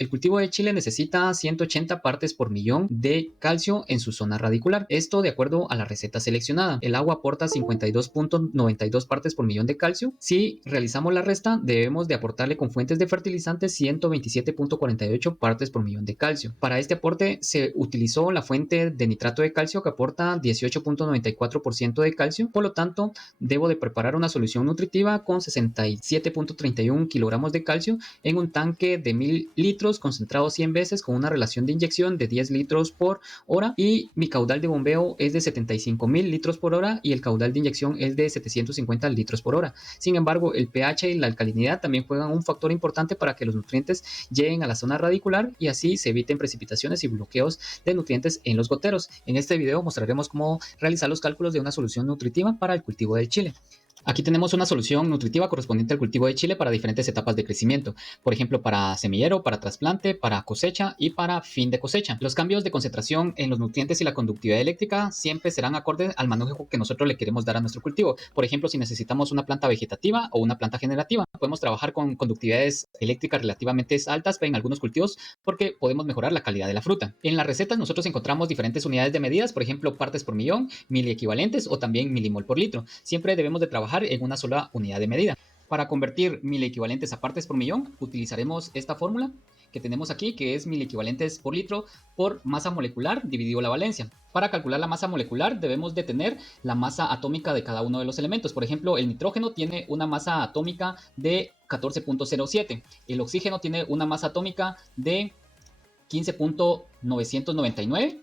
el cultivo de chile necesita 180 partes por millón de calcio en su zona radicular. Esto de acuerdo a la receta seleccionada. El agua aporta 52.92 partes por millón de calcio. Si realizamos la resta, debemos de aportarle con fuentes de fertilizantes 127.48 partes por millón de calcio. Para este aporte se utilizó la fuente de nitrato de calcio que aporta 18.94% de calcio. Por lo tanto, debo de preparar una solución nutritiva con 67.31 kilogramos de calcio en un tanque de 1000 litros concentrado 100 veces con una relación de inyección de 10 litros por hora, y mi caudal de bombeo es de 75.000 litros por hora y el caudal de inyección es de 750 litros por hora. Sin embargo, el pH y la alcalinidad también juegan un factor importante para que los nutrientes lleguen a la zona radicular y así se eviten precipitaciones y bloqueos de nutrientes en los goteros. En este video mostraremos cómo realizar los cálculos de una solución nutritiva para el cultivo del chile. Aquí tenemos una solución nutritiva correspondiente al cultivo de chile para diferentes etapas de crecimiento, por ejemplo para semillero, para trasplante, para cosecha y para fin de cosecha. Los cambios de concentración en los nutrientes y la conductividad eléctrica siempre serán acordes al manejo que nosotros le queremos dar a nuestro cultivo. Por ejemplo, si necesitamos una planta vegetativa o una planta generativa, podemos trabajar con conductividades eléctricas relativamente altas en algunos cultivos porque podemos mejorar la calidad de la fruta. En las recetas nosotros encontramos diferentes unidades de medidas, por ejemplo partes por millón, miliequivalentes o también milimol por litro. Siempre debemos de trabajar en una sola unidad de medida. Para convertir miliequivalentes a partes por millón, utilizaremos esta fórmula que tenemos aquí, que es miliequivalentes por litro por masa molecular dividido la valencia. Para calcular la masa molecular debemos de tener la masa atómica de cada uno de los elementos. Por ejemplo, el nitrógeno tiene una masa atómica de 14.07. El oxígeno tiene una masa atómica de 15.999.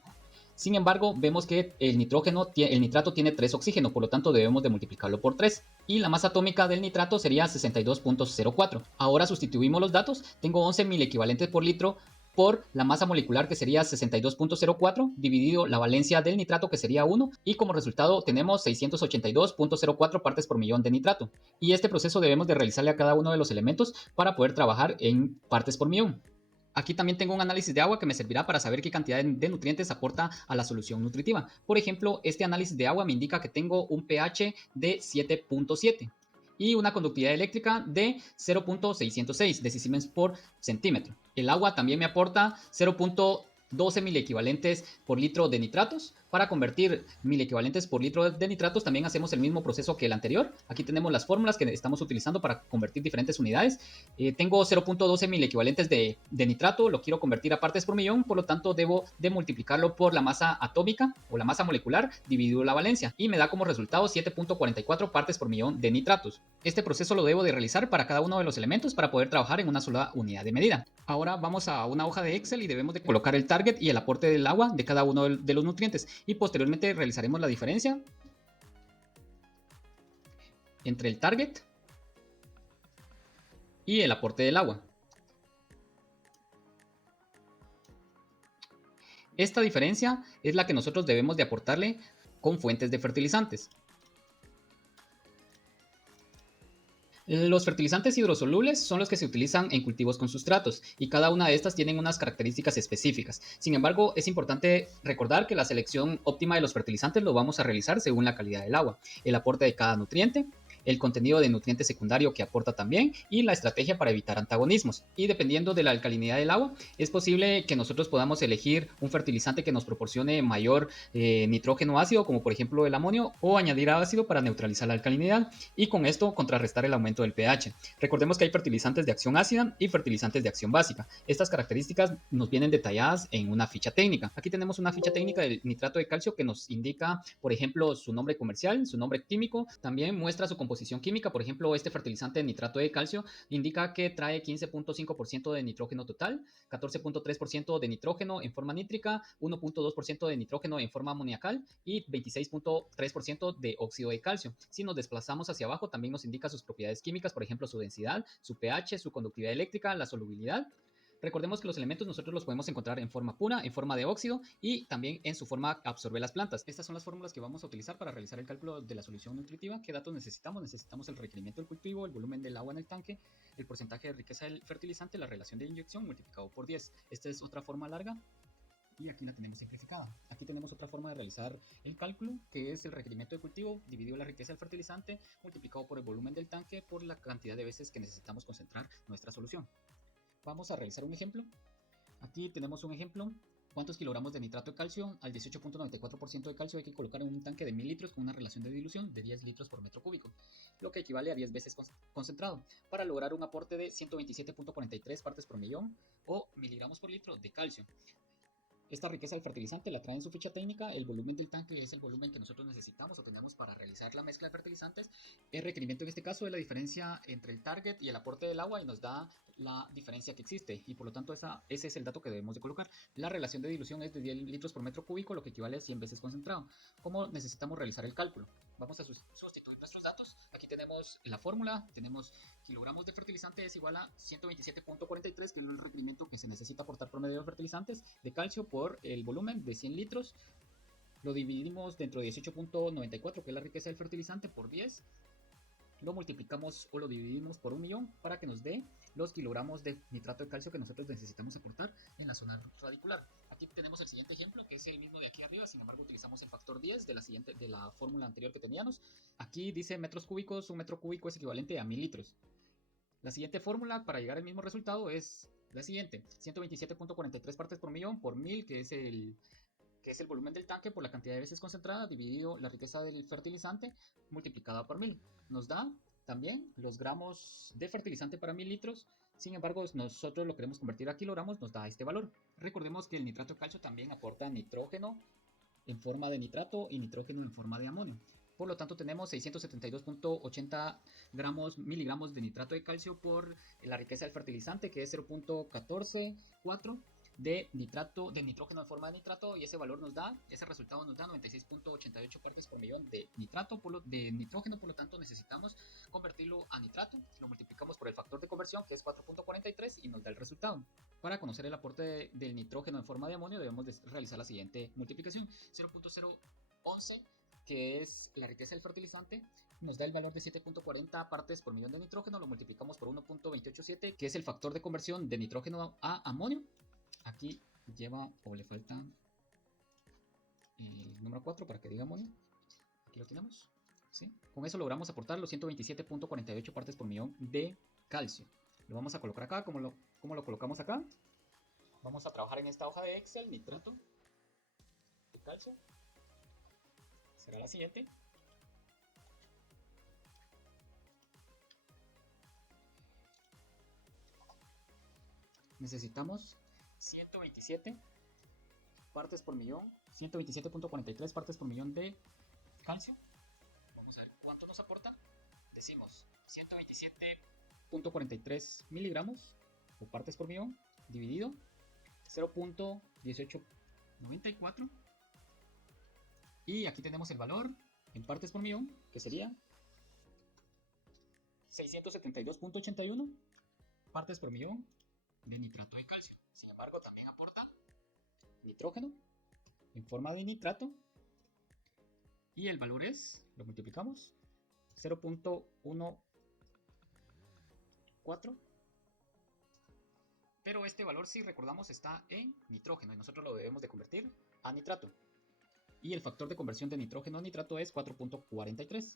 Sin embargo, vemos que el nitrato tiene 3 oxígenos, por lo tanto debemos de multiplicarlo por 3. Y la masa atómica del nitrato sería 62.04. Ahora sustituimos los datos. Tengo 11 miliequivalentes por litro por la masa molecular que sería 62.04 dividido la valencia del nitrato que sería 1 y como resultado tenemos 682.04 partes por millón de nitrato. Y este proceso debemos de realizarle a cada uno de los elementos para poder trabajar en partes por millón. Aquí también tengo un análisis de agua que me servirá para saber qué cantidad de nutrientes aporta a la solución nutritiva. Por ejemplo, este análisis de agua me indica que tengo un pH de 7.7 y una conductividad eléctrica de 0.606 decisiemens por centímetro. El agua también me aporta 0.12 miliequivalentes por litro de nitratos. Para convertir miliequivalentes por litro de nitratos también hacemos el mismo proceso que el anterior. Aquí tenemos las fórmulas que estamos utilizando para convertir diferentes unidades. Tengo 0.12 miliequivalentes de nitrato, lo quiero convertir a partes por millón, por lo tanto debo de multiplicarlo por la masa atómica o la masa molecular dividido la valencia y me da como resultado 7.44 partes por millón de nitratos. Este proceso lo debo de realizar para cada uno de los elementos para poder trabajar en una sola unidad de medida. Ahora vamos a una hoja de Excel y debemos de colocar el target y el aporte del agua de cada uno de los nutrientes y posteriormente realizaremos la diferencia entre el target y el aporte del agua. Esta diferencia es la que nosotros debemos de aportarle con fuentes de fertilizantes. Los fertilizantes hidrosolubles son los que se utilizan en cultivos con sustratos y cada una de estas tienen unas características específicas. Sin embargo, es importante recordar que la selección óptima de los fertilizantes lo vamos a realizar según la calidad del agua, el aporte de cada nutriente, el contenido de nutriente secundario que aporta también y la estrategia para evitar antagonismos. Y dependiendo de la alcalinidad del agua, es posible que nosotros podamos elegir un fertilizante que nos proporcione mayor nitrógeno ácido, como por ejemplo el amonio, o añadir ácido para neutralizar la alcalinidad y con esto contrarrestar el aumento del pH. Recordemos que hay fertilizantes de acción ácida y fertilizantes de acción básica. Estas características nos vienen detalladas en una ficha técnica. Aquí tenemos una ficha técnica del nitrato de calcio que nos indica, por ejemplo, su nombre comercial, su nombre químico, también muestra su composición química. Por ejemplo, este fertilizante de nitrato de calcio indica que trae 15.5% de nitrógeno total, 14.3% de nitrógeno en forma nítrica, 1.2% de nitrógeno en forma amoniacal y 26.3% de óxido de calcio. Si nos desplazamos hacia abajo, también nos indica sus propiedades químicas, por ejemplo, su densidad, su pH, su conductividad eléctrica, la solubilidad. Recordemos que los elementos nosotros los podemos encontrar en forma pura, en forma de óxido y también en su forma absorbe las plantas. Estas son las fórmulas que vamos a utilizar para realizar el cálculo de la solución nutritiva. ¿Qué datos necesitamos? Necesitamos el requerimiento del cultivo, el volumen del agua en el tanque, el porcentaje de riqueza del fertilizante, la relación de inyección multiplicado por 10. Esta es otra forma larga y aquí la tenemos simplificada. Aquí tenemos otra forma de realizar el cálculo, que es el requerimiento de cultivo dividido la riqueza del fertilizante multiplicado por el volumen del tanque por la cantidad de veces que necesitamos concentrar nuestra solución. Vamos a realizar un ejemplo. Aquí tenemos un ejemplo. ¿Cuántos kilogramos de nitrato de calcio al 18.94% de calcio hay que colocar en un tanque de 1000 litros con una relación de dilución de 10 litros por metro cúbico? Lo que equivale a 10 veces concentrado, para lograr un aporte de 127.43 partes por millón o miligramos por litro de calcio. Esta riqueza del fertilizante la trae en su ficha técnica. El volumen del tanque es el volumen que nosotros necesitamos o tenemos para realizar la mezcla de fertilizantes. El requerimiento en este caso es la diferencia entre el target y el aporte del agua y nos da la diferencia que existe y por lo tanto ese es el dato que debemos de colocar. La relación de dilución es de 10 litros por metro cúbico, lo que equivale a 100 veces concentrado. ¿Cómo necesitamos realizar el cálculo? Vamos a sustituir nuestros datos. Aquí tenemos la fórmula, tenemos kilogramos de fertilizante es igual a 127.43, que es el requerimiento que se necesita aportar por medio de fertilizantes de calcio por el volumen de 100 litros. Lo dividimos dentro de 18.94, que es la riqueza del fertilizante, por 10. Lo multiplicamos o lo dividimos por 1.000.000 para que nos dé los kilogramos de nitrato de calcio que nosotros necesitamos aportar en la zona radicular. Aquí tenemos el siguiente ejemplo, que es el mismo de aquí arriba, sin embargo utilizamos el factor 10 de la fórmula anterior que teníamos. Aquí dice metros cúbicos, un metro cúbico es equivalente a 1000 litros. La siguiente fórmula para llegar al mismo resultado es la siguiente: 127.43 partes por millón por 1000, que es el volumen del tanque, por la cantidad de veces concentrada, dividido la riqueza del fertilizante, multiplicada por 1000. Nos da también los gramos de fertilizante para 1000 litros. Sin embargo, nosotros lo queremos convertir a kilogramos, nos da este valor. Recordemos que el nitrato de calcio también aporta nitrógeno en forma de nitrato y nitrógeno en forma de amonio. Por lo tanto, tenemos 672.80 miligramos de nitrato de calcio por la riqueza del fertilizante, que es 0.144 de nitrógeno en forma de nitrato, y ese resultado nos da 96.88 partes por millón de nitrógeno. Por lo tanto, necesitamos convertirlo a nitrato. Lo multiplicamos por el factor de conversión, que es 4.43, y nos da el resultado. Para conocer el aporte del nitrógeno en forma de amonio, debemos realizar la siguiente multiplicación: 0.011, que es la riqueza del fertilizante, nos da el valor de 7.40 partes por millón de nitrógeno. Lo multiplicamos por 1.287, que es el factor de conversión de nitrógeno a amonio. Aquí lleva o le falta el número 4 para que diga amonio. Aquí lo tenemos, ¿sí? Con eso logramos aportar los 127.48 partes por millón de calcio. Lo vamos a colocar acá. ¿Cómo lo colocamos acá? Vamos a trabajar en esta hoja de Excel. Nitrato de calcio será la siguiente. Necesitamos 127 partes por millón, 127.43 partes por millón de calcio. Vamos a ver cuánto nos aporta. Decimos 127.43 miligramos o partes por millón dividido 0.1894, y aquí tenemos el valor en partes por millón, que sería 672.81 partes por millón de nitrato de calcio. Sin embargo, también aporta nitrógeno en forma de nitrato, y el valor lo multiplicamos, 0.14, pero este valor, si recordamos, está en nitrógeno y nosotros lo debemos de convertir a nitrato, y el factor de conversión de nitrógeno a nitrato es 4.43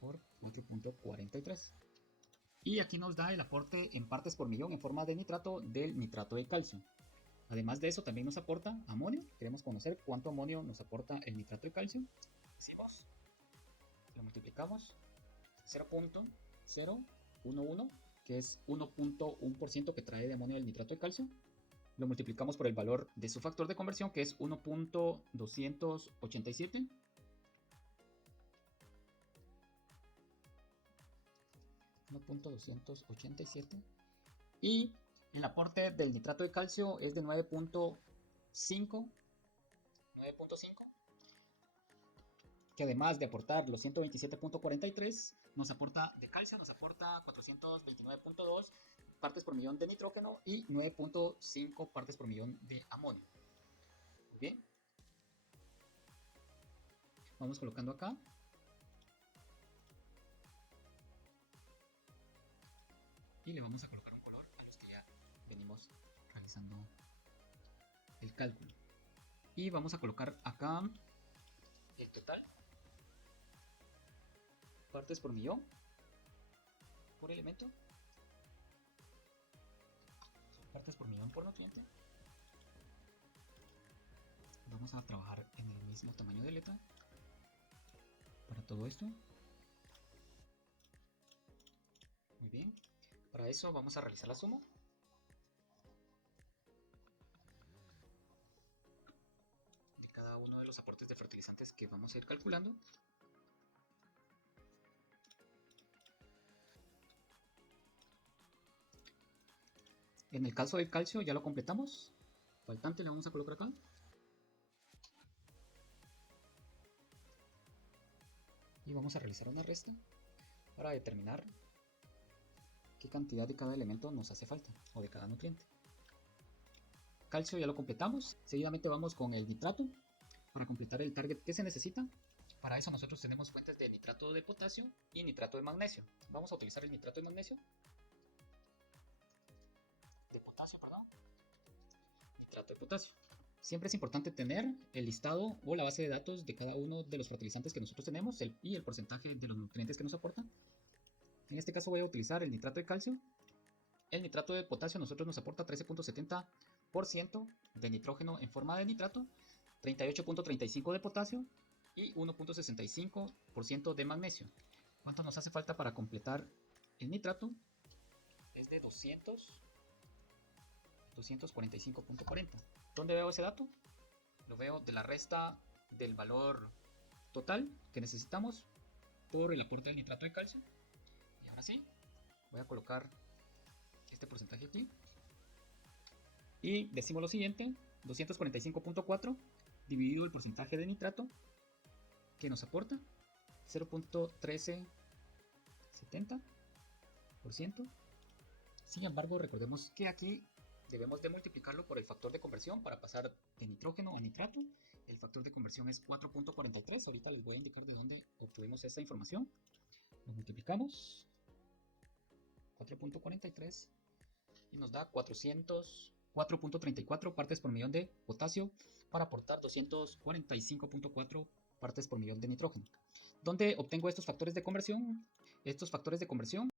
por 4.43. Y aquí nos da el aporte en partes por millón en forma de nitrato del nitrato de calcio. Además de eso, también nos aporta amonio. Queremos conocer cuánto amonio nos aporta el nitrato de calcio. Decimos, lo multiplicamos, 0.011, que es 1.1% que trae de amonio el nitrato de calcio. Lo multiplicamos por el valor de su factor de conversión, que es 1.287. Y el aporte del nitrato de calcio es de 9.5, que además de aportar los 127.43 nos aporta de calcio, nos aporta 429.2 partes por millón de nitrógeno y 9.5 partes por millón de amonio. Muy bien, vamos colocando acá. Y le vamos a colocar un color a los que ya venimos realizando el cálculo. Y vamos a colocar acá el total, partes por millón por elemento. conversión por nutriente. Vamos a trabajar en el mismo tamaño de letra para todo esto. Muy bien. Para eso vamos a realizar la suma. De cada uno de los aportes de fertilizantes que vamos a ir calculando. En el caso del calcio ya lo completamos. Faltante le vamos a colocar acá. Y vamos a realizar una resta para determinar qué cantidad de cada elemento nos hace falta o de cada nutriente. Calcio ya lo completamos. Seguidamente vamos con el nitrato para completar el target que se necesita. Para eso nosotros tenemos fuentes de nitrato de potasio y nitrato de magnesio. Vamos a utilizar el nitrato de magnesio. De potasio, perdón. Nitrato de potasio. Siempre es importante tener el listado o la base de datos de cada uno de los fertilizantes que nosotros tenemos y el porcentaje de los nutrientes que nos aportan. En este caso voy a utilizar el nitrato de calcio. El nitrato de potasio a nosotros nos aporta 13.70% de nitrógeno en forma de nitrato, 38.35% de potasio y 1.65% de magnesio. ¿Cuánto nos hace falta para completar el nitrato? Es de 245.40. ¿Dónde veo ese dato? Lo veo de la resta del valor total que necesitamos por el aporte del nitrato de calcio. Y ahora sí, voy a colocar este porcentaje aquí. Y decimos lo siguiente, 245.4 dividido el porcentaje de nitrato que nos aporta, 0.1370%. Sin embargo, recordemos que aquí debemos de multiplicarlo por el factor de conversión para pasar de nitrógeno a nitrato. El factor de conversión es 4.43. Ahorita les voy a indicar de dónde obtuvimos esta información. Lo multiplicamos. 4.43 y nos da 4.34 partes por millón de potasio para aportar 245.4 partes por millón de nitrógeno. ¿Dónde obtengo estos factores de conversión? Estos factores de conversión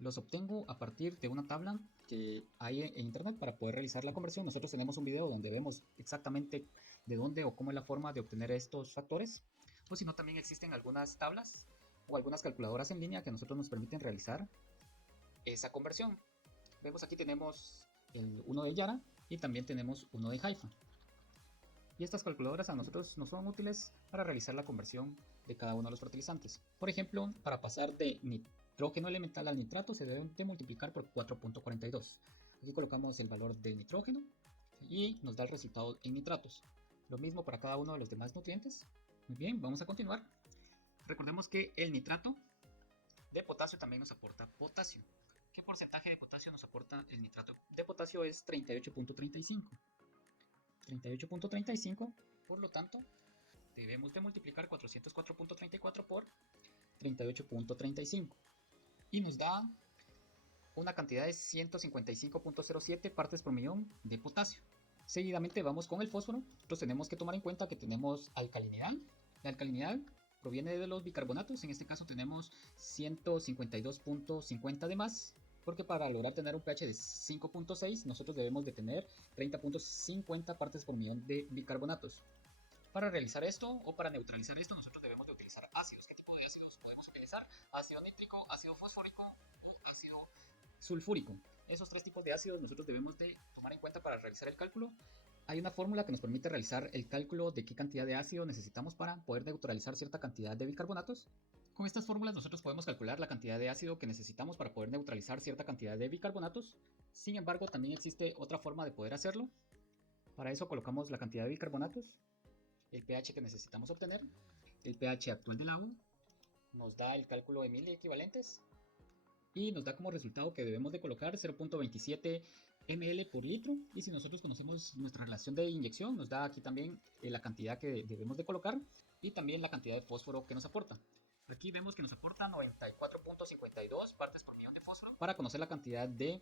los obtengo a partir de una tabla que hay en internet para poder realizar la conversión. Nosotros tenemos un video donde vemos exactamente de dónde o cómo es la forma de obtener estos factores. O si no, también existen algunas tablas o algunas calculadoras en línea que a nosotros nos permiten realizar esa conversión. Vemos aquí tenemos uno de Yara y también tenemos uno de Haifa. Y estas calculadoras a nosotros nos son útiles para realizar la conversión de cada uno de los fertilizantes. Por ejemplo, para pasar de nitrógeno elemental al nitrato se deben de multiplicar por 4.42. Aquí colocamos el valor del nitrógeno y nos da el resultado en nitratos. Lo mismo para cada uno de los demás nutrientes. Muy bien, vamos a continuar. Recordemos que el nitrato de potasio también nos aporta potasio. ¿Qué porcentaje de potasio nos aporta el nitrato de potasio? Es 38.35. 38.35, por lo tanto, debemos de multiplicar 404.34 por 38.35 y nos da una cantidad de 155.07 partes por millón de potasio. Seguidamente vamos con el fósforo. Nosotros tenemos que tomar en cuenta que tenemos alcalinidad. La alcalinidad proviene de los bicarbonatos. En este caso tenemos 152.50 de más, porque para lograr tener un pH de 5.6 nosotros debemos de tener 30.50 partes por millón de bicarbonatos. Para realizar esto o para neutralizar esto nosotros debemos de utilizar ácidos. ¿Qué tipo de ácidos podemos utilizar? Ácido nítrico, ácido fosfórico o ácido sulfúrico. Esos tres tipos de ácidos nosotros debemos de tomar en cuenta para realizar el cálculo. Hay una fórmula que nos permite realizar el cálculo de qué cantidad de ácido necesitamos para poder neutralizar cierta cantidad de bicarbonatos. Con estas fórmulas nosotros podemos calcular la cantidad de ácido que necesitamos para poder neutralizar cierta cantidad de bicarbonatos. Sin embargo, también existe otra forma de poder hacerlo. Para eso colocamos la cantidad de bicarbonatos, el pH que necesitamos obtener, el pH actual del agua, nos da el cálculo de 1000 equivalentes y nos da como resultado que debemos de colocar 0.27 ml por litro. Y si nosotros conocemos nuestra relación de inyección, nos da aquí también la cantidad que debemos de colocar y también la cantidad de fósforo que nos aporta. Aquí vemos que nos aporta 94.52 partes por millón de fósforo. Para conocer la cantidad de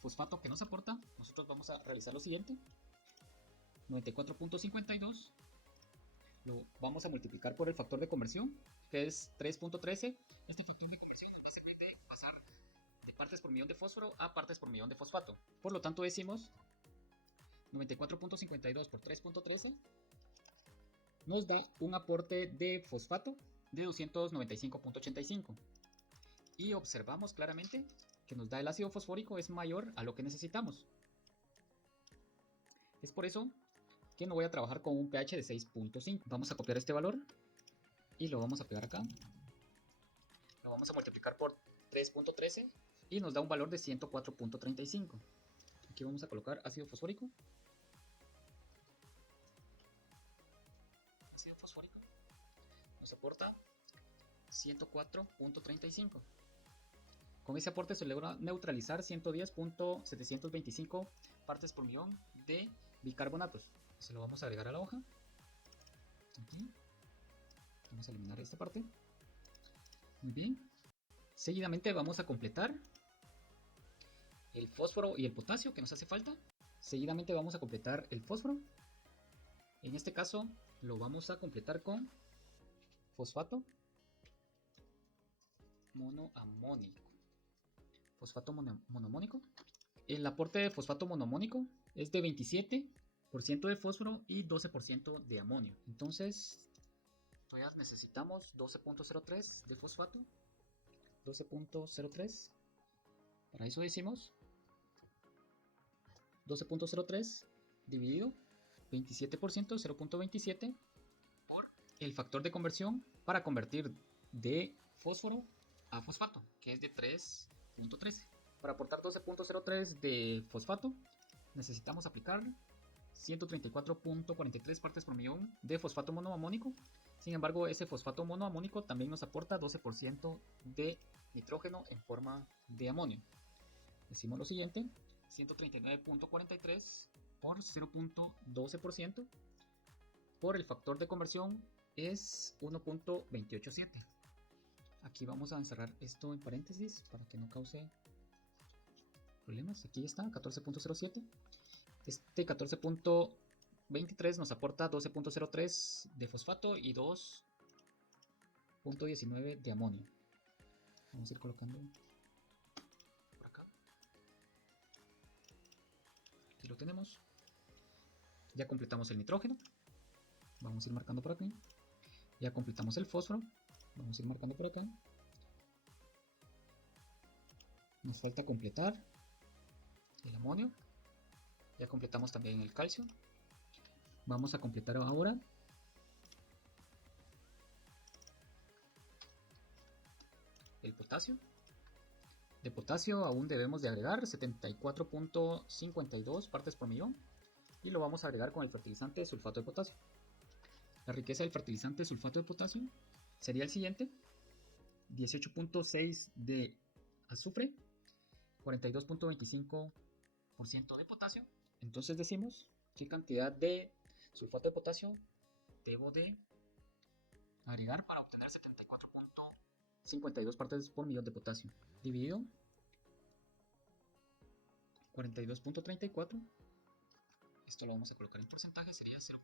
fosfato que nos aporta, nosotros vamos a realizar lo siguiente. 94.52 lo vamos a multiplicar por el factor de conversión, que es 3.13. Este factor de conversión nos va a servir de pasar de partes por millón de fósforo a partes por millón de fosfato. Por lo tanto decimos 94.52 por 3.13 nos da un aporte de fosfato de 295.85. Y observamos claramente que nos da el ácido fosfórico es mayor a lo que necesitamos. Es por eso que no voy a trabajar con un pH de 6.5. Vamos a copiar este valor y lo vamos a pegar acá. Lo vamos a multiplicar por 3.13 y nos da un valor de 104.35. Aquí vamos a colocar ácido fosfórico. Ácido fosfórico nos aporta 104.35. Con ese aporte se logra neutralizar 110.725 partes por millón de bicarbonatos. Se lo vamos a agregar a la hoja. Aquí. Vamos a eliminar esta parte. Muy bien. Seguidamente vamos a completar el fósforo y el potasio que nos hace falta. Seguidamente vamos a completar el fósforo. En este caso lo vamos a completar con fosfato monoamónico. Fosfato monoamónico. El aporte de fosfato monoamónico es de 27% de fósforo y 12% de amonio. Entonces, todavía necesitamos 12.03 de fosfato. 12.03. Para eso decimos 12.03 dividido 27%, 0.27 por el factor de conversión para convertir de fósforo a fosfato, que es de 3.13. Para aportar 12.03 de fosfato necesitamos aplicar 134.43 partes por millón de fosfato monoamónico. Sin embargo, ese fosfato monoamónico también nos aporta 12% de nitrógeno en forma de amonio. Decimos lo siguiente: 139.43 por 0.12% por el factor de conversión es 1.287. Aquí vamos a encerrar esto en paréntesis para que no cause problemas. Aquí está, 14.07. Este 14.23 nos aporta 12.03 de fosfato y 2.19 de amonio. Vamos a ir colocando por acá. Aquí lo tenemos. Ya completamos el nitrógeno. Vamos a ir marcando por aquí. Ya completamos el fósforo. Vamos a ir marcando por acá. Nos falta completar el amonio. Ya completamos también el calcio. Vamos a completar ahora el potasio. De potasio aún debemos de agregar 74.52 partes por millón y lo vamos a agregar con el fertilizante sulfato de potasio. La riqueza del fertilizante sulfato de potasio sería el siguiente: 18.6 de azufre, 42.25% de potasio. Entonces decimos qué cantidad de sulfato de potasio debo de agregar para obtener 74.52 partes por millón de potasio. Dividido 42.34. Esto lo vamos a colocar en porcentaje, sería 0.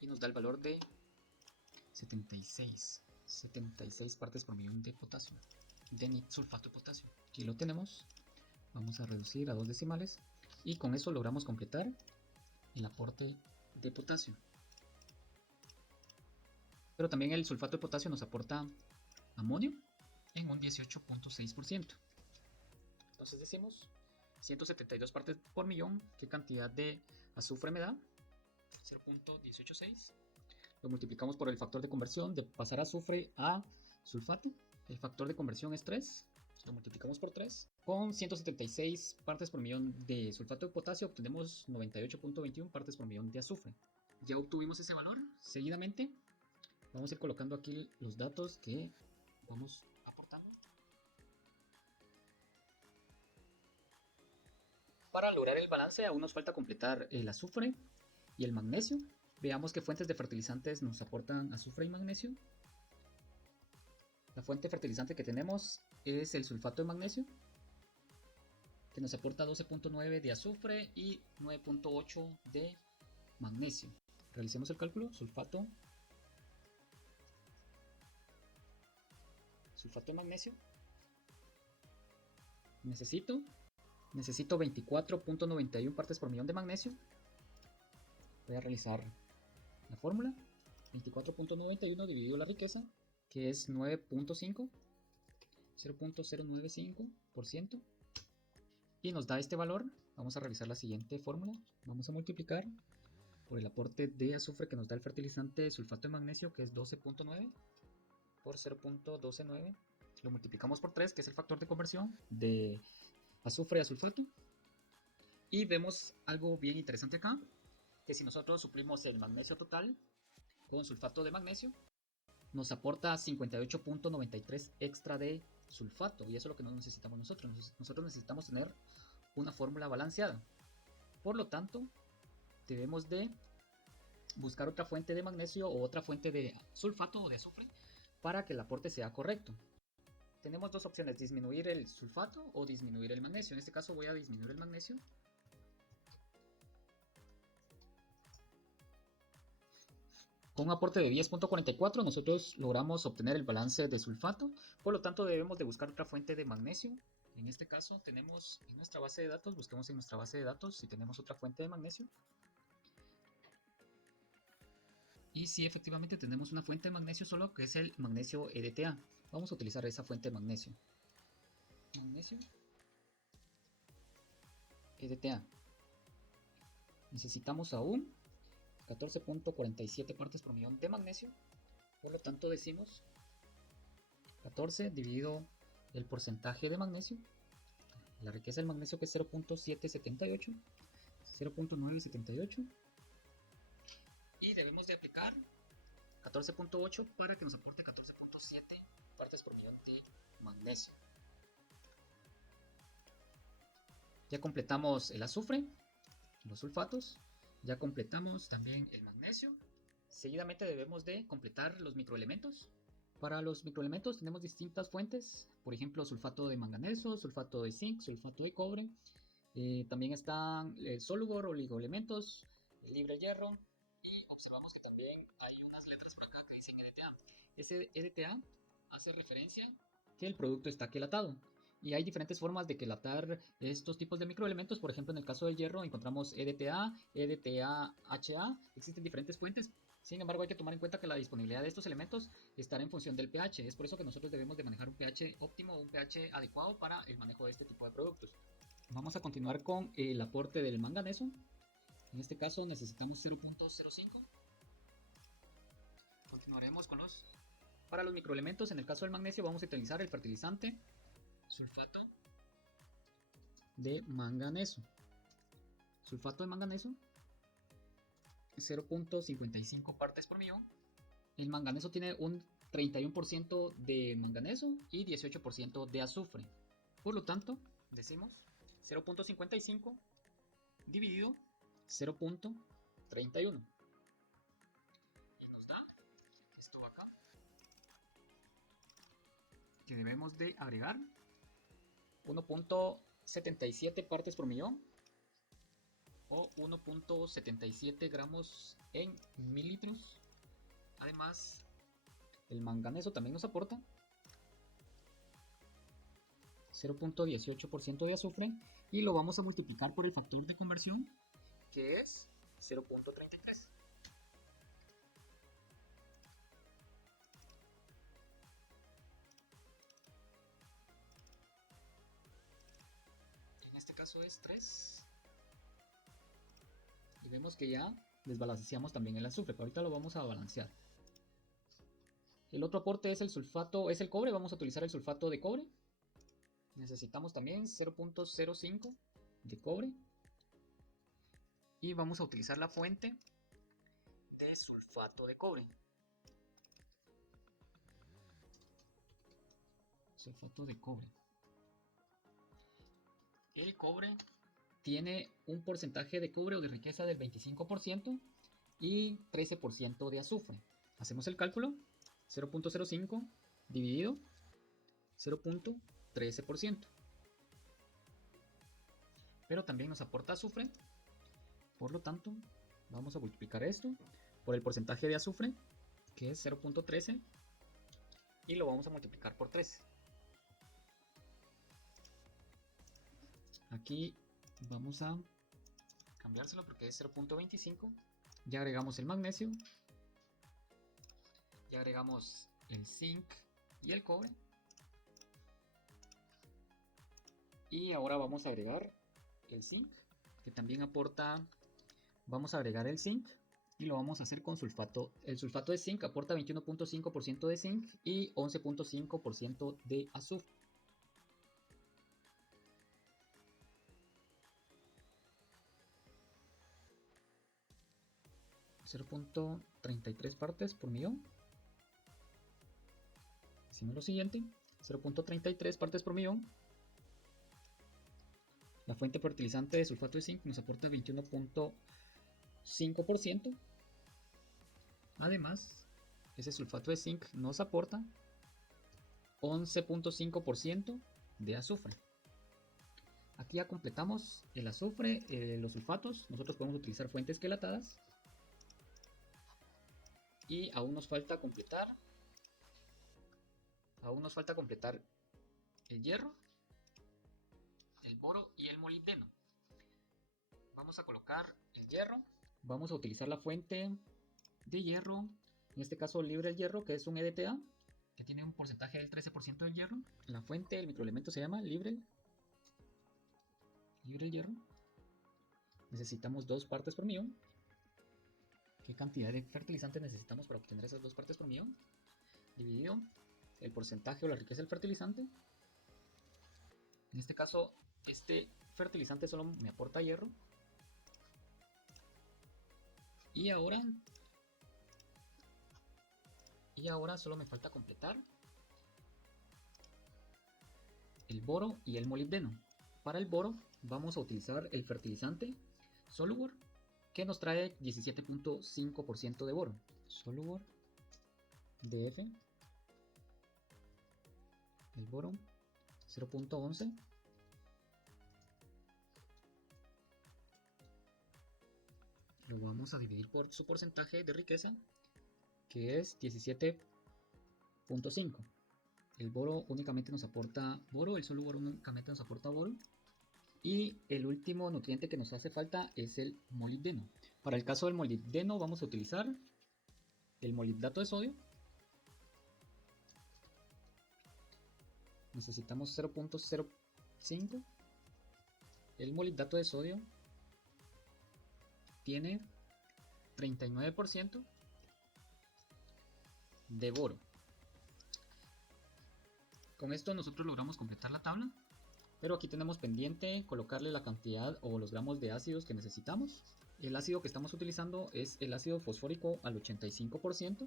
Y nos da el valor de 76 partes por millón de potasio, de sulfato de potasio. Aquí lo tenemos. Vamos a reducir a 2 decimales y con eso logramos completar el aporte de potasio. Pero también el sulfato de potasio nos aporta amonio en un 18.6%. Entonces decimos 172 partes por millón. ¿Qué cantidad de azufre me da? 0.186. Lo multiplicamos por el factor de conversión de pasar azufre a sulfato. El factor de conversión es 3. Lo multiplicamos por 3. Con 176 partes por millón de sulfato de potasio obtenemos 98.21 partes por millón de azufre. Ya obtuvimos ese valor. Seguidamente vamos a ir colocando aquí los datos que vamos aportando. Para lograr el balance aún nos falta completar el azufre y el magnesio. Veamos qué fuentes de fertilizantes nos aportan azufre y magnesio. La fuente fertilizante que tenemos es el sulfato de magnesio, que nos aporta 12.9 de azufre y 9.8 de magnesio. Realicemos el cálculo. Sulfato sulfato de magnesio. Necesito 24.91 partes por millón de magnesio. Voy a realizar la fórmula. 24.91 dividido la riqueza, que es 9.5, 0.095%. Y nos da este valor. Vamos a realizar la siguiente fórmula. Vamos a multiplicar por el aporte de azufre que nos da el fertilizante sulfato de magnesio, que es 12.9 por 0.129. Lo multiplicamos por 3, que es el factor de conversión de azufre a sulfato. Y vemos algo bien interesante acá, que si nosotros suplimos el magnesio total con sulfato de magnesio, nos aporta 58.93 extra de sulfato, y eso es lo que no necesitamos nosotros. Nosotros necesitamos tener una fórmula balanceada. Por lo tanto, debemos de buscar otra fuente de magnesio o otra fuente de sulfato o de azufre para que el aporte sea correcto. Tenemos dos opciones: disminuir el sulfato o disminuir el magnesio. En este caso voy a disminuir el magnesio. Con un aporte de 10.44 nosotros logramos obtener el balance de sulfato, por lo tanto debemos de buscar otra fuente de magnesio. En este caso tenemos en nuestra base de datos, busquemos en nuestra base de datos si tenemos otra fuente de magnesio. Y si efectivamente tenemos una fuente de magnesio solo, que es el magnesio EDTA. Vamos a utilizar esa fuente de magnesio. Magnesio EDTA. Necesitamos aún 14.47 partes por millón de magnesio. Por lo tanto decimos 14 dividido el porcentaje de magnesio, la riqueza del magnesio, que es 0.778, 0.978, y debemos de aplicar 14.8 para que nos aporte 14.7 partes por millón de magnesio. Ya completamos el azufre, los sulfatos, ya completamos también el magnesio. Seguidamente debemos de completar los microelementos. Para los microelementos tenemos distintas fuentes, por ejemplo sulfato de manganeso, sulfato de zinc, sulfato de cobre. También están el solubor, oligoelementos, el libre hierro, y observamos que también hay unas letras por acá que dicen EDTA. Ese EDTA hace referencia que el producto está quelatado. Y hay diferentes formas de quelatar estos tipos de microelementos. Por ejemplo, en el caso del hierro encontramos EDTA, EDTA-HA. Existen diferentes fuentes. Sin embargo, hay que tomar en cuenta que la disponibilidad de estos elementos estará en función del pH. Es por eso que nosotros debemos de manejar un pH óptimo o un pH adecuado para el manejo de este tipo de productos. Vamos a continuar con el aporte del manganeso. En este caso necesitamos 0.05. Continuaremos con los... Para los microelementos, en el caso del magnesio, vamos a utilizar el fertilizante sulfato de manganeso. Sulfato de manganeso, 0.55 partes por millón. El manganeso tiene un 31% de manganeso y 18% de azufre. Por lo tanto, decimos 0.55 dividido 0.31. Y nos da esto acá, que debemos de agregar 1.77 partes por millón o 1.77 gramos en mililitros. Además, el manganeso también nos aporta 0.18% de azufre y lo vamos a multiplicar por el factor de conversión, que es 0.33. En este caso es 3. Y vemos que ya desbalanceamos también el azufre, pero ahorita lo vamos a balancear. El otro aporte es el sulfato, es el cobre. Vamos a utilizar el sulfato de cobre. Necesitamos también 0.05 de cobre. Y vamos a utilizar la fuente de sulfato de cobre. Sulfato de cobre. El cobre tiene un porcentaje de cobre o de riqueza del 25% y 13% de azufre. Hacemos el cálculo. 0.05 dividido 0.13%. Pero también nos aporta azufre. Por lo tanto, vamos a multiplicar esto por el porcentaje de azufre, que es 0.13. y lo vamos a multiplicar por 3. Aquí vamos a cambiárselo porque es 0.25. Ya agregamos el magnesio, ya agregamos el zinc y el cobre, y ahora vamos a agregar el zinc, que también aporta. Vamos a agregar el zinc y lo vamos a hacer con sulfato. El sulfato de zinc aporta 21.5% de zinc y 11.5% de azufre. .33 partes por millón. Hicimos lo siguiente: 0.33 partes por millón. La fuente fertilizante de sulfato de zinc nos aporta 21.5%. Además, ese sulfato de zinc nos aporta 11.5% de azufre. Aquí ya completamos el azufre, los sulfatos. Nosotros podemos utilizar fuentes quelatadas. Y aún nos falta completar el hierro, el boro y el molibdeno. Vamos a colocar el hierro. Vamos a utilizar la fuente de hierro, en este caso libre el hierro, que es un EDTA, que tiene un porcentaje del 13% del hierro. La fuente, el microelemento se llama libre el hierro. Necesitamos 2 partes por millón. ¿Qué cantidad de fertilizante necesitamos para obtener esas 2 partes por millón? Dividido el porcentaje o la riqueza del fertilizante. En este caso, este fertilizante solo me aporta hierro. Y ahora solo me falta completar el boro y el molibdeno. Para el boro vamos a utilizar el fertilizante Solubor, que nos trae 17.5% de boro. Solubor DF. El boro 0.11. Lo vamos a dividir por su porcentaje de riqueza, que es 17.5. El boro únicamente nos aporta boro, el solubor únicamente nos aporta boro. Y el último nutriente que nos hace falta es el molibdeno. Para el caso del molibdeno vamos a utilizar el molibdato de sodio. Necesitamos 0.05. El molibdato de sodio tiene 39% de boro. Con esto nosotros logramos completar la tabla, pero aquí tenemos pendiente colocarle la cantidad o los gramos de ácidos que necesitamos. El ácido que estamos utilizando es el ácido fosfórico al 85%.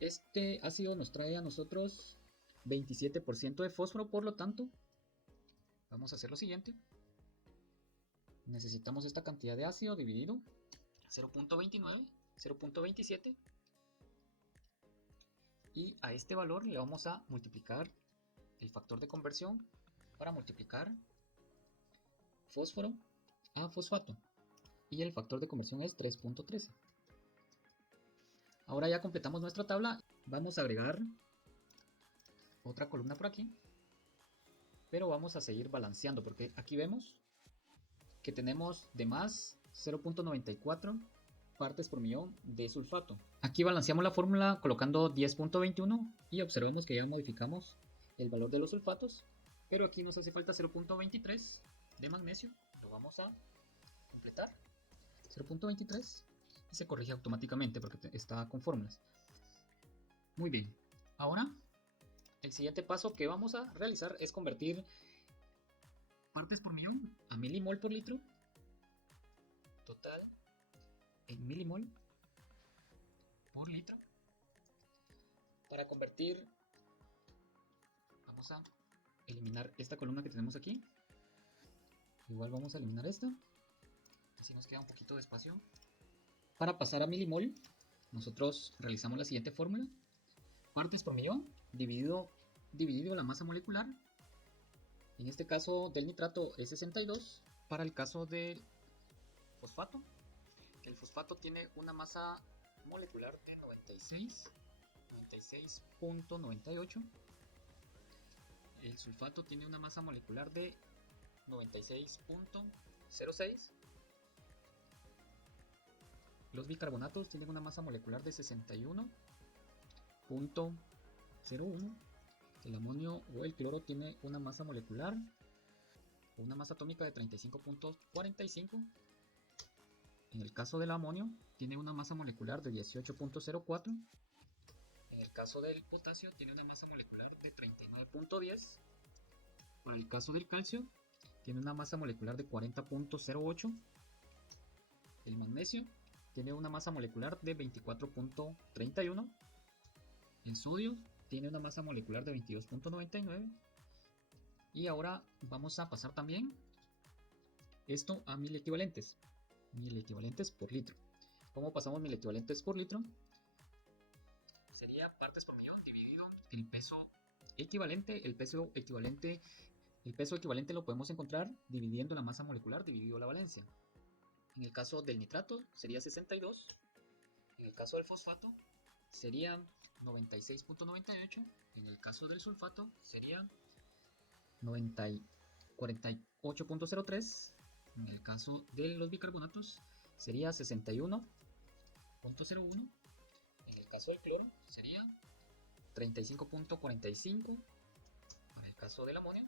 Este ácido nos trae a nosotros 27% de fósforo, por lo tanto vamos a hacer lo siguiente. Necesitamos esta cantidad de ácido dividido 0.29, 0.27, y a este valor le vamos a multiplicar el factor de conversión para multiplicar fósforo a fosfato, y el factor de conversión es 3.13. Ahora ya completamos nuestra tabla. Vamos a agregar otra columna por aquí, pero vamos a seguir balanceando porque aquí vemos que tenemos de más 0.94 partes por millón de sulfato. Aquí balanceamos la fórmula colocando 10.21 y observemos que ya modificamos el valor de los sulfatos, pero aquí nos hace falta 0.23 de magnesio. Lo vamos a completar, 0.23, y se corrige automáticamente porque está con fórmulas. Muy bien, ahora el siguiente paso que vamos a realizar es convertir partes por millón a milimol por litro. Total en milimol por litro. Para convertir, vamos a eliminar esta columna que tenemos aquí. Igual vamos a eliminar esta, así nos queda un poquito de espacio. Para pasar a milimol, nosotros realizamos la siguiente fórmula: partes por millón dividido la masa molecular. En este caso del nitrato es 62. Para el caso del fosfato, el fosfato tiene una masa molecular de 96. 96.98. El sulfato tiene una masa molecular de 96.06. Los bicarbonatos tienen una masa molecular de 61.01. El amonio o el cloro tiene una masa molecular o una masa atómica de 35.45. En el caso del amonio tiene una masa molecular de 18.04. En el caso del potasio tiene una masa molecular de 39.10. Para el caso del calcio tiene una masa molecular de 40.08. El magnesio tiene una masa molecular de 24.31. El sodio tiene una masa molecular de 22.99. Y ahora vamos a pasar también esto a 1000 equivalentes. 1000 equivalentes por litro. ¿Cómo pasamos 1000 equivalentes por litro? Sería partes por millón dividido el peso equivalente. El peso equivalente lo podemos encontrar dividiendo la masa molecular dividido la valencia. En el caso del nitrato sería 62. En el caso del fosfato sería 96.98. En el caso del sulfato sería 48.03. En el caso de los bicarbonatos sería 61.01. En el caso del cloro sería 35.45. Para el caso del amonio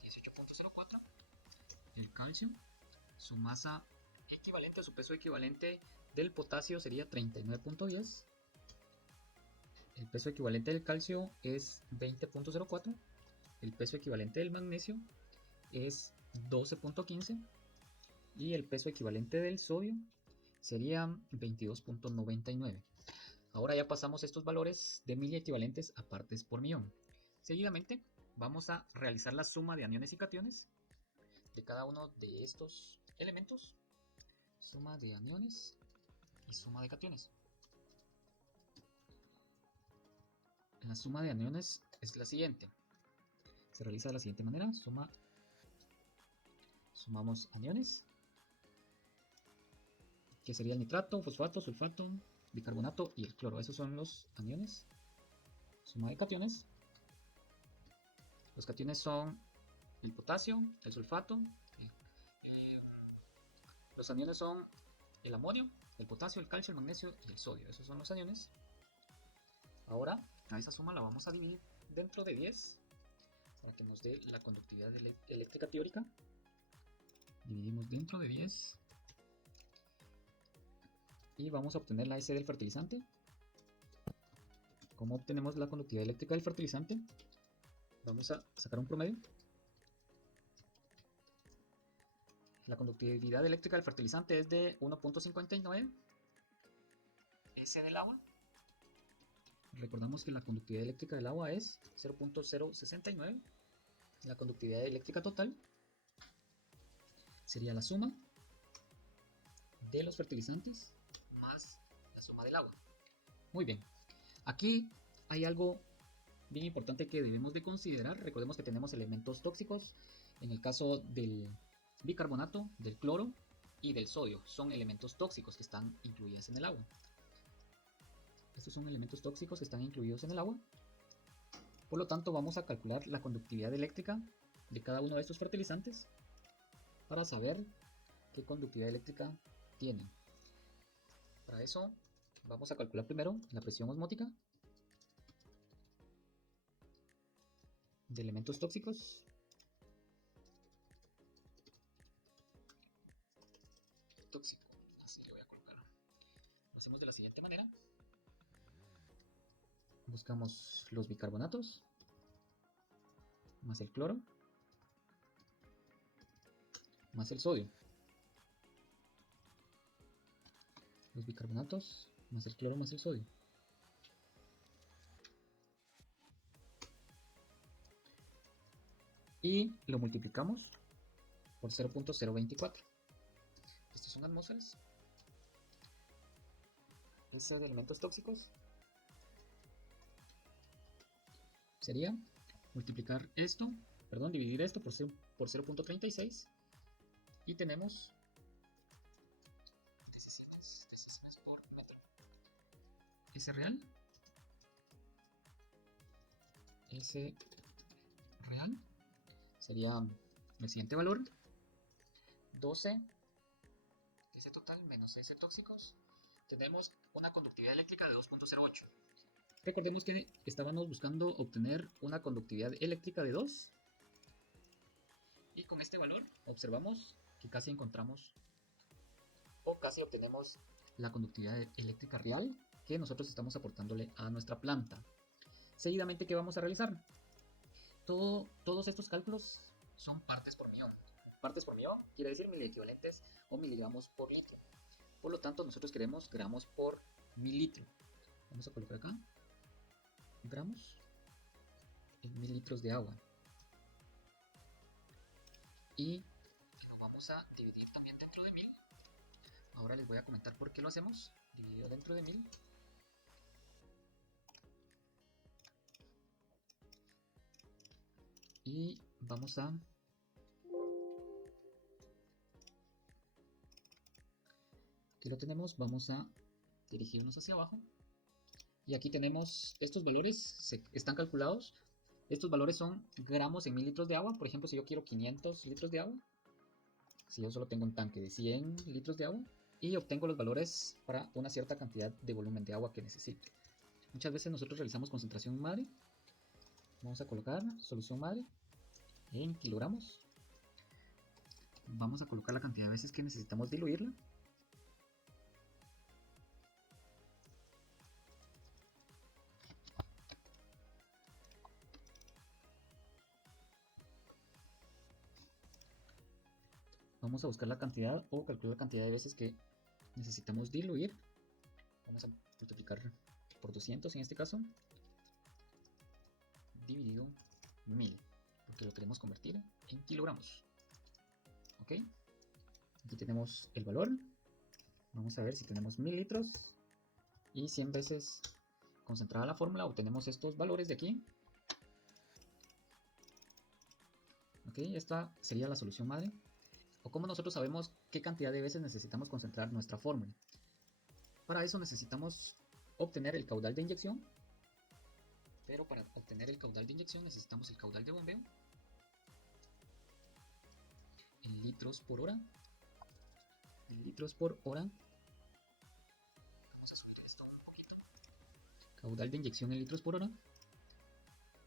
18.04. El calcio, su masa equivalente, su peso equivalente del potasio sería 39.10. El peso equivalente del calcio es 20.04. El peso equivalente del magnesio es 12.15. Y el peso equivalente del sodio sería 22.99. Ahora ya pasamos estos valores de 1000 equivalentes a partes por millón. Seguidamente vamos a realizar la suma de aniones y cationes de cada uno de estos elementos. Suma de aniones y suma de cationes. La suma de aniones es la siguiente. Se realiza de la siguiente manera. Sumamos aniones, que sería el nitrato, fosfato, sulfato, bicarbonato y el cloro. Esos son los aniones. Suma de cationes. Los cationes son el potasio, el sulfato. Los aniones son el amonio, el potasio, el calcio, el magnesio y el sodio. Esos son los aniones. Ahora a esa suma la vamos a dividir dentro de 10 para que nos dé la conductividad eléctrica teórica. Dividimos dentro de 10 y vamos a obtener la S del fertilizante. ¿Cómo obtenemos la conductividad eléctrica del fertilizante? Vamos a sacar un promedio. La conductividad eléctrica del fertilizante es de 1.59 S del agua. Recordamos que la conductividad eléctrica del agua es 0.069. La conductividad eléctrica total sería la suma de los fertilizantes más la suma del agua. Muy bien, aquí hay algo bien importante que debemos de considerar. Recordemos que tenemos elementos tóxicos. En el caso del bicarbonato, del cloro y del sodio, son elementos tóxicos que están incluidos en el agua. Estos son elementos tóxicos que están incluidos en el agua. Por lo tanto, vamos a calcular la conductividad eléctrica de cada uno de estos fertilizantes para saber qué conductividad eléctrica tienen. Para eso, vamos a calcular primero la presión osmótica de elementos tóxicos. Tóxico, así le voy a colocar. Lo hacemos de la siguiente manera. Buscamos los bicarbonatos más el cloro más el sodio. Los bicarbonatos más el cloro más el sodio. Y lo multiplicamos por 0.024. Estos son atmósferas. Este de elementos tóxicos sería multiplicar esto, dividir esto por 0.36 y tenemos decisiones por metro. S real. S real sería el siguiente valor: 12 S total menos S tóxicos. Tenemos una conductividad eléctrica de 2.08. Recordemos que estábamos buscando obtener una conductividad eléctrica de 2. Y con este valor observamos que casi encontramos o casi obtenemos la conductividad eléctrica real que nosotros estamos aportándole a nuestra planta. Seguidamente, ¿qué vamos a realizar? Todos estos cálculos son partes por millón. Partes por millón quiere decir miliequivalentes o miligramos por litro. Por lo tanto, nosotros queremos gramos por mililitro. Vamos a colocar acá gramos en mililitros de agua. Y lo vamos a dividir también dentro de 1000. Ahora les voy a comentar por qué lo hacemos. Dividido dentro de 1000. Y vamos a aquí lo tenemos, vamos a dirigirnos hacia abajo. Y aquí tenemos estos valores, están calculados. Estos valores son gramos en 1000 litros de agua. Por ejemplo, si yo quiero 500 litros de agua, si yo solo tengo un tanque de 100 litros de agua, y obtengo los valores para una cierta cantidad de volumen de agua que necesito. Muchas veces nosotros realizamos concentración madre. Vamos a colocar solución madre en kilogramos. Vamos a colocar la cantidad de veces que necesitamos diluirla. Vamos a buscar la cantidad o calcular la cantidad de veces que necesitamos diluir. Vamos a multiplicar por 200 en este caso, dividido 1000, porque lo queremos convertir en kilogramos. Ok, aquí tenemos el valor. Vamos a ver si tenemos 1000 litros y 100 veces concentrada la fórmula, obtenemos estos valores de aquí. Ok, esta sería la solución madre. O cómo nosotros sabemos qué cantidad de veces necesitamos concentrar nuestra fórmula. Para eso necesitamos obtener el caudal de inyección, pero para obtener el caudal de inyección necesitamos el caudal de bombeo en litros por hora. En litros por hora. Vamos a subir esto un poquito. Caudal de inyección en litros por hora.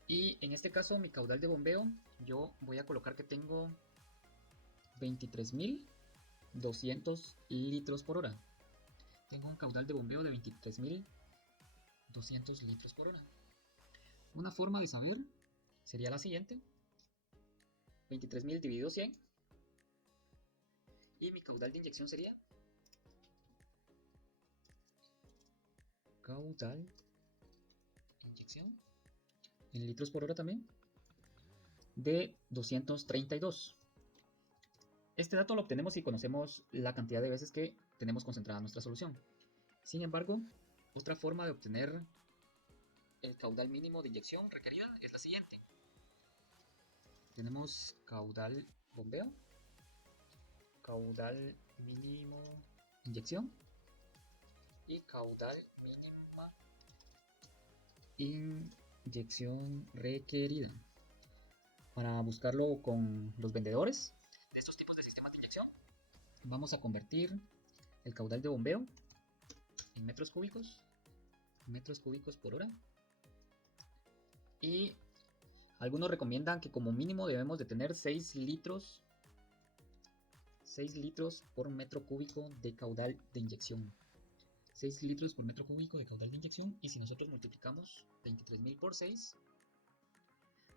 Y en este caso mi caudal de bombeo, yo voy a colocar que tengo 23.200 litros por hora. Tengo un caudal de bombeo de 23.200 litros por hora. Una forma de saber sería la siguiente: 23.000 dividido 100. Y mi caudal de inyección sería caudal de inyección en litros por hora también de 232. Este dato lo obtenemos si conocemos la cantidad de veces que tenemos concentrada nuestra solución. Sin embargo, otra forma de obtener el caudal mínimo de inyección requerida es la siguiente. Tenemos caudal bombeo, caudal mínimo inyección y caudal mínima inyección requerida. Para buscarlo con los vendedores de estos tipos de sistemas de inyección, vamos a convertir el caudal de bombeo en metros cúbicos por hora. Y algunos recomiendan que como mínimo debemos de tener 6 litros por metro cúbico de caudal de inyección. 6 litros por metro cúbico de caudal de inyección. Y si nosotros multiplicamos 23.000 por 6,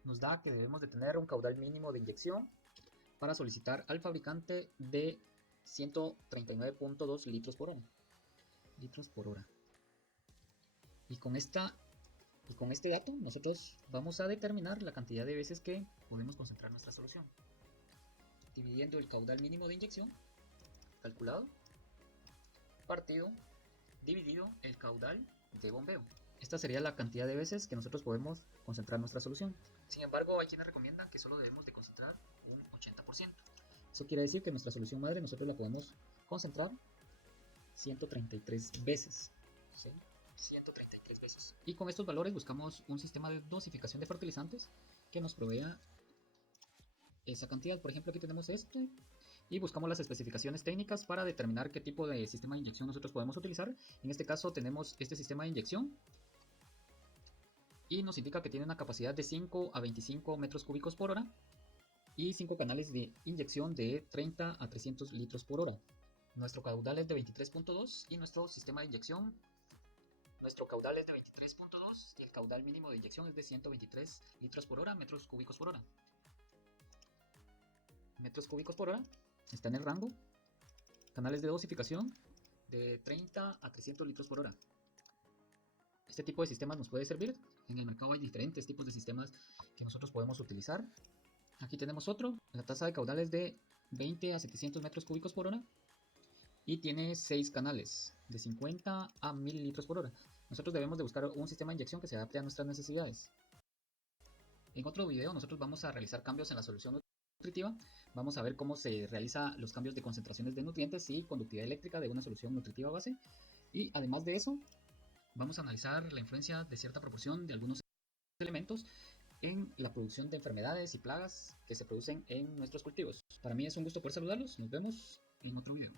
nos da que debemos de tener un caudal mínimo de inyección para solicitar al fabricante de 139.2 litros por hora. Y con este dato nosotros vamos a determinar la cantidad de veces que podemos concentrar nuestra solución, dividiendo el caudal mínimo de inyección calculado partido dividido el caudal de bombeo. Esta sería la cantidad de veces que nosotros podemos concentrar nuestra solución. Sin embargo, hay quienes recomiendan que solo debemos de concentrar un 80%. Eso quiere decir que nuestra solución madre nosotros la podemos concentrar 133 veces. ¿Sí? 133 veces. Y con estos valores buscamos un sistema de dosificación de fertilizantes que nos provea esa cantidad. Por ejemplo, aquí tenemos este y buscamos las especificaciones técnicas para determinar qué tipo de sistema de inyección nosotros podemos utilizar. En este caso tenemos este sistema de inyección y nos indica que tiene una capacidad de 5 a 25 metros cúbicos por hora y 5 canales de inyección de 30 a 300 litros por hora. Nuestro caudal es de 23.2 y nuestro sistema de inyección, nuestro caudal es de 23.2 y el caudal mínimo de inyección es de 123 litros por hora, metros cúbicos por hora. Metros cúbicos por hora, está en el rango. Canales de dosificación de 30 a 300 litros por hora. Este tipo de sistemas nos puede servir. En el mercado hay diferentes tipos de sistemas que nosotros podemos utilizar. Aquí tenemos otro. La tasa de caudal es de 20 a 700 metros cúbicos por hora. Y tiene 6 canales, de 50 a 1000 litros por hora. Nosotros debemos de buscar un sistema de inyección que se adapte a nuestras necesidades. En otro video nosotros vamos a realizar cambios en la solución nutritiva. Vamos a ver cómo se realizan los cambios de concentraciones de nutrientes y conductividad eléctrica de una solución nutritiva base. Y además de eso, vamos a analizar la influencia de cierta proporción de algunos elementos en la producción de enfermedades y plagas que se producen en nuestros cultivos. Para mí es un gusto poder saludarlos. Nos vemos en otro video.